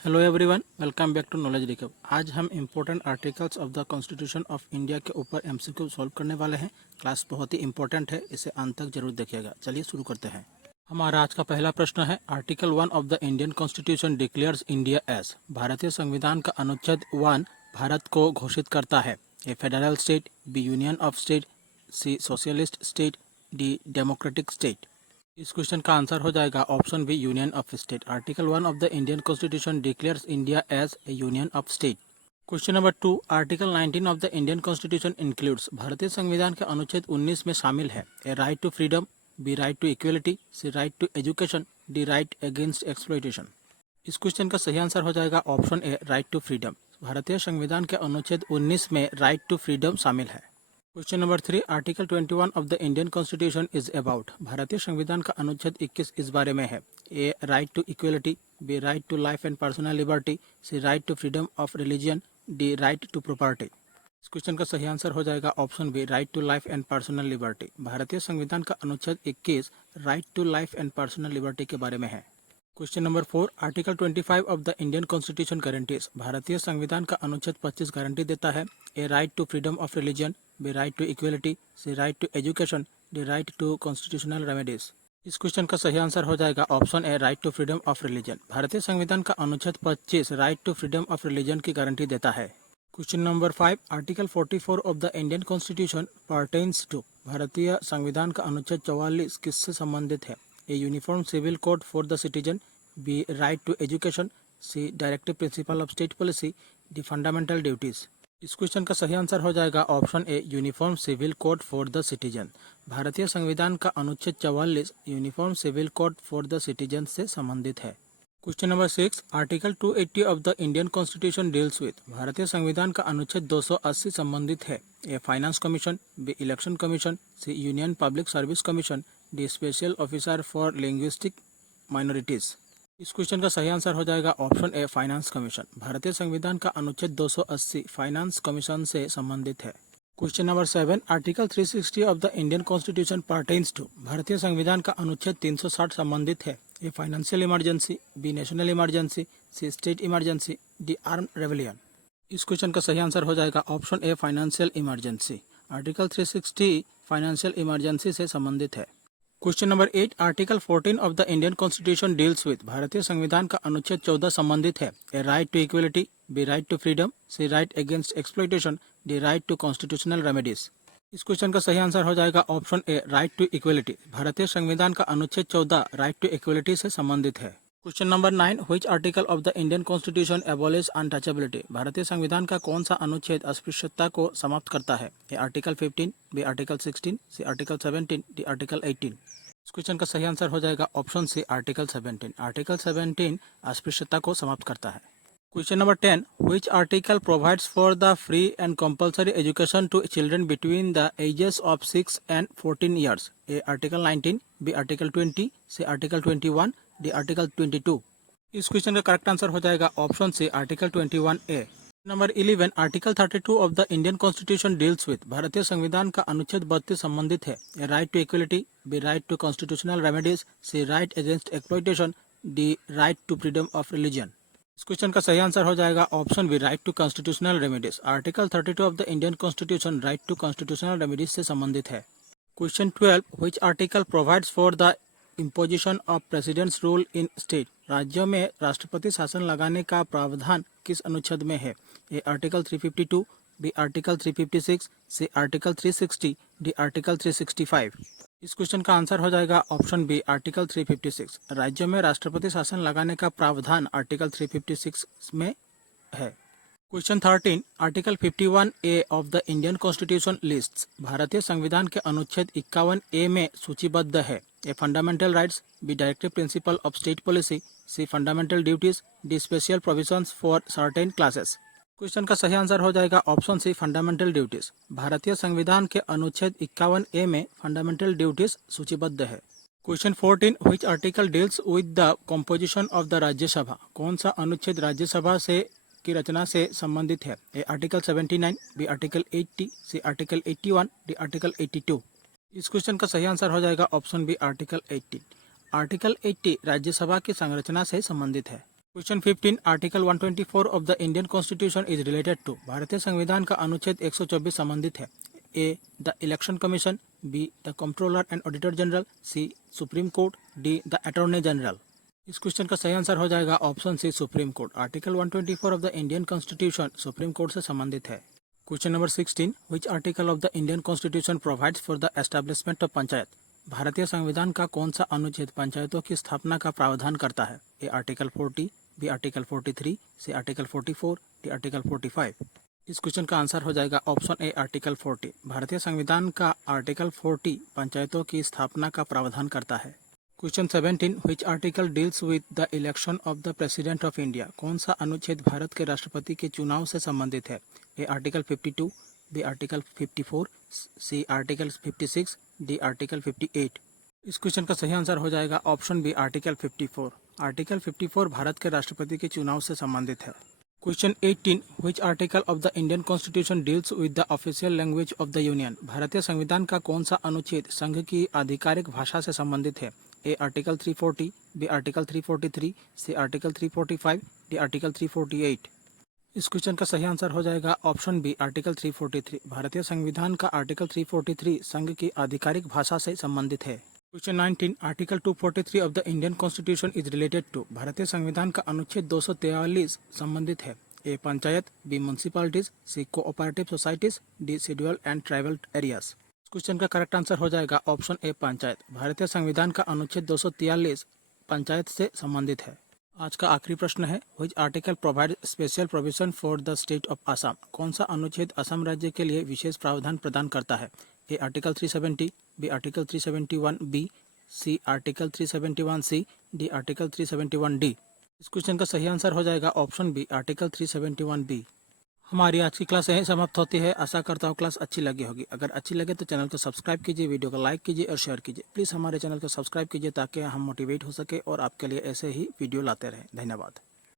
Hello everyone, welcome back to knowledge रिकव। आज हम important articles of the constitution of India के ऊपर एमसीक्यू सॉल्व करने वाले हैं। क्लास बहुत ही इंपॉर्टेंट है, इसे अंत तक जरूर देखिएगा। चलिए शुरू करते हैं। हमारा आज का पहला प्रश्न है, article 1 of the Indian constitution declares India as. भारतीय संविधान का अनुच्छेद 1 भारत को घोषित करता है A federal state, B union of state, C socialist state, D democratic state. इस क्वेश्चन का आंसर हो जाएगा option B, union of state. Article 1 of the Indian constitution declares India as a union of state. Question number 2, article 19 of the Indian constitution includes. भारतीय संविधान के अनुच्छेद 19 में शामिल है A right to freedom, B right to equality, C right to education, D right against exploitation. इस question का सही आंसर हो जाएगा option A, right to freedom. भारतीय संविधान के अनुच्छेद 19 में राइट टू फ्रीडम शामिल है। Question number 3, article 21 of the Indian constitution is about. भारतीय संविधान का अनुच्छेद 21 इस बारे में है A right to equality, B right to life and personal liberty, C right to freedom of religion, D right to property. इस क्वेश्चन का सही आंसर हो जाएगा option B, right to life and personal liberty. भारतीय संविधान का अनुच्छेद 21 right to life and personal liberty के बारे में है। Question number 4, article 25 of the Indian constitution guarantees. भारतीय संविधान का अनुच्छेद 25 गारंटी देता है A right to freedom of religion, B right to equality, C right to education, D right to constitutional remedies. इस क्वेश्चन का सही आंसर हो जाएगा option A, right to freedom of religion. भारतीय संविधान का अनुच्छेद 25 right to freedom of religion की गारंटी देता है। Question number 5, article 44 of the Indian constitution pertains to. भारतीय संविधान का अनुच्छेद 44 किससे संबंधित है A uniform civil code for the citizen, B right to education, C directive principle of state policy, D fundamental duties. इस क्वेश्चन का सही आंसर हो जाएगा option A, uniform civil code for the citizen. भारतीय संविधान का अनुच्छेद 44 uniform civil code for the citizen से संबंधित है। Question number 6, article 280 of the Indian constitution deals with. भारतीय संविधान का अनुच्छेद 280 संबंधित है A finance commission, B election commission, C union public service commission, D special officer for linguistic minorities. इस क्वेश्चन का सही आंसर हो जाएगा ऑप्शन ए, फाइनेंस कमीशन। भारतीय संविधान का अनुच्छेद 280 फाइनेंस कमीशन से संबंधित है। Question number 7, article 360 of the Indian constitution pertains to. भारतीय संविधान का अनुच्छेद 360 संबंधित है A financial emergency, B national emergency, C state emergency, D arm rebellion. इस क्वेश्चन का सही आंसर हो जाएगा option A, financial emergency. Article 360 financial emergency से संबंधित है। Question number 8, article 14 of the Indian constitution deals with. भारतीय संविधान का अनुच्छेद 14 संबंधित है A right to equality, B right to freedom, C right against exploitation, D right to constitutional remedies. इस क्वेश्चन का सही आंसर हो जाएगा option A, right to equality. भारतीय संविधान का अनुच्छेद 14 राइट टू इक्वलिटी से संबंधित है। Question number 9, which article of the Indian constitution abolish untouchability. भारतीय संविधान का कौन सा अनुच्छेद अस्पृश्यता को समाप्त करता है A article 15, B article 16, C article 17, D article 18। इस क्वेश्चन का सही आंसर हो जाएगा ऑप्शन सी, आर्टिकल 17। आर्टिकल 17 अस्पृश्यता को समाप्त करता है। Question number 10, which article provides for the free and compulsory education to children between the ages of 6 and 14 years A article 19, B article 20, C article 21, D article 22। इस question का correct answer हो जाएगा option C, article 21 A. Number 11, article 32 of the Indian constitution deals with. भारतीय संविधान का अनुच्छेद 32 संबंधित है A right to equality, B right to constitutional remedies, C right against exploitation, D right to freedom of religion. इस question का सही answer हो जाएगा option B, right to constitutional remedies. Article 32 of the Indian constitution right to constitutional remedies से संबंधित है। Question 12, which article provides for the imposition of president's rule in state. राज्यों में राष्ट्रपति शासन लगाने का प्रावधान किस अनुच्छेद में है A article 352, B article 356, C article 360, D article 365। इस क्वेश्चन का आंसर हो जाएगा ऑप्शन बी, आर्टिकल 356। राज्यों में राष्ट्रपति शासन लगाने का प्रावधान आर्टिकल 356 में है। Question 13, article 51 A of the Indian constitution lists. भारतीय संविधान के अनुच्छेद 51 ए में सूचीबद्ध है A fundamental rights, B directive principle of state policy, C fundamental duties, D special provisions for certain classes. Question का सही आंसर हो जाएगा ऑप्शन सी, फंडामेंटल ड्यूटीज। भारतीय संविधान के अनुच्छेद 51 ए में फंडामेंटल ड्यूटीज सूचीबद्ध है। Question 14, which article deals with the composition of the Rajya Sabha. कौन सा अनुच्छेद राज्यसभा से की रचना से संबंधित है A article 79, B article 80, C article 81, D article 82। इस क्वेश्चन का सही आंसर हो जाएगा option B, article 80। Article 80 Rajya Sabha की संरचना से संबंधित है। Question 15 article 124 of the Indian constitution is related to. भारतीय संविधान का अनुच्छेद 124 संबंधित है। A the election commission, B the controller and auditor general, C supreme court, D the attorney general. इस क्वेश्चन का सही आंसर हो जाएगा option C supreme Court. Article 124 of the Indian constitution Supreme Court से संबंधित है। Question number 16 which article of the Indian constitution provides for the establishment of panchayat. भारतीय संविधान का कौन सा अनुच्छेद पंचायतों की स्थापना का प्रावधान करता है। A article 40, B article 43, C article 44, D article 45। इस क्वेश्चन का आंसर हो जाएगा ऑप्शन ए आर्टिकल 40। भारतीय संविधान का आर्टिकल 40 पंचायतों की स्थापना का प्रावधान करता है। Question 17 which article deals with the election of the president of India. कौन सा अनुच्छेद भारत के राष्ट्रपति के चुनाव से संबंधित है। A article 52, B article 54, C article 56, D article 58। इस क्वेश्चन का सही आंसर हो जाएगा option B article 54। Article 54 Bharat के राष्ट्रपति के चुनाव से संबंधित है। Question 18 which article of the Indian constitution deals with the official language of the union. भारतीय संविधान का कौन सा अनुच्छेद संघ की आधिकारिक भाषा से संबंधित है। A article 340, B article 343, C article 345, D article 348। इस क्वेश्चन का सही आंसर हो जाएगा ऑप्शन बी आर्टिकल 343। भारतीय संविधान का आर्टिकल 343 संघ की आधिकारिक भाषा से संबंधित है। Question 19 article 243 of the Indian constitution is related to. भारतीय संविधान का अनुच्छेद 243 संबंधित है। A panchayat, B municipalities, C cooperative societies, D schedule and tribal areas. Question का करेक्ट आंसर हो जाएगा ऑप्शन ए पंचायत। भारतीय संविधान का अनुच्छेद 243 पंचायत से संबंधित है। आज का आखिरी प्रश्न है which article provide special provision for the state of Assam. कौन सा अनुच्छेद असम राज्य के लिए विशेष प्रावधान प्रदान करता है। A article 370, B article 371 B, C article 371 C, D article 371 D. इस क्वेश्चन का सही आंसर हो जाएगा ऑप्शन बी आर्टिकल 371 बी। हमारी आज की क्लास यहीं समाप्त होती है। आशा करता हूँ क्लास अच्छी लगी होगी। अगर अच्छी लगे तो चैनल को सब्सक्राइब कीजिए, वीडियो को लाइक कीजिए और शेयर कीजिए। प्लीज़ हमारे चैनल को सब्सक्राइब कीजिए ताकि हम मोटिवेट हो सके और आपके लिए ऐसे ही वीडियो लाते रहें। धन्यवाद।